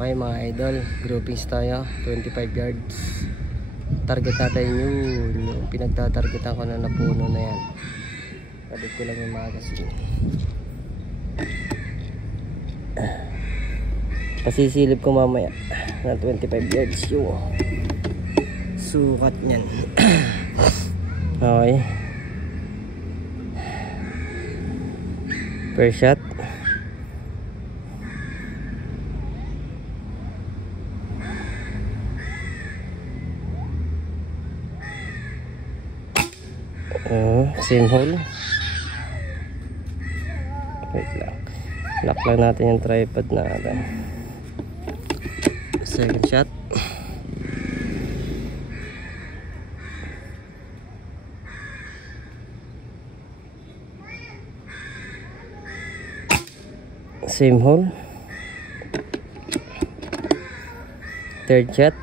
Okay mga idol, groupings tayo, 25 yards. Target natin yung pinagtatargetan ko na puno na yan. Kabit ko lang yung magazine. Pasisilip ko mamaya na 25 yards yung sukat nyan. Okay. Per shot. Same hole. Wait lang. Lock lang natin yung tripod natin. Second shot. Same hole. Third shot.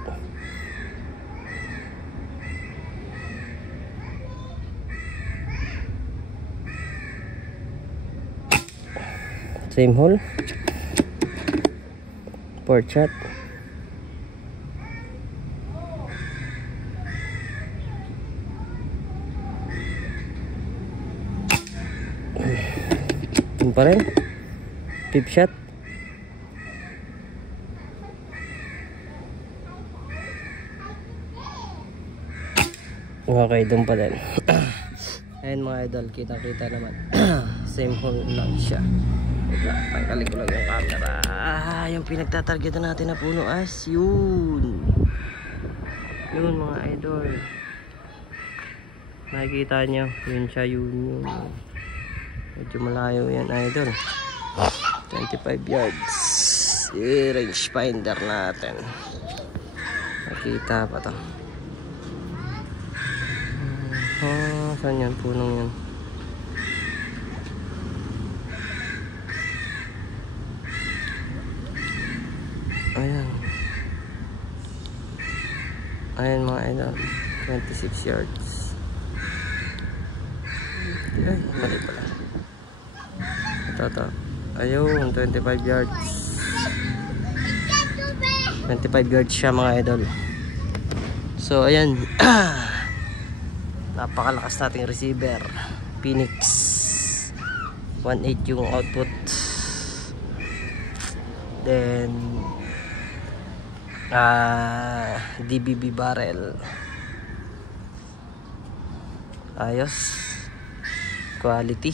Same hole. Fourth shot. Yun pa rin. Fifth shot. Okay, dun pa din. Ayan mga idol, kita-kita naman. Same hole lang siya. Tanggalin ko lang yung camera. Yung pinagtatargetan natin na puno as yun mga idol. Nakikita nyo, yun siya, yun. Medyo malayo yan idol. 25 yards. Range finder natin. Nakita pa to. Saan yan? Punong yan. Ayan mga idol, 26 yards. Ay, mali pala. Ito. Ayun, 25 yards. 25 yards siya mga idol. So ayan. Napakalakas nating receiver, Phoenix 1.8 yung output. Then DBB barrel. Ayos. Quality.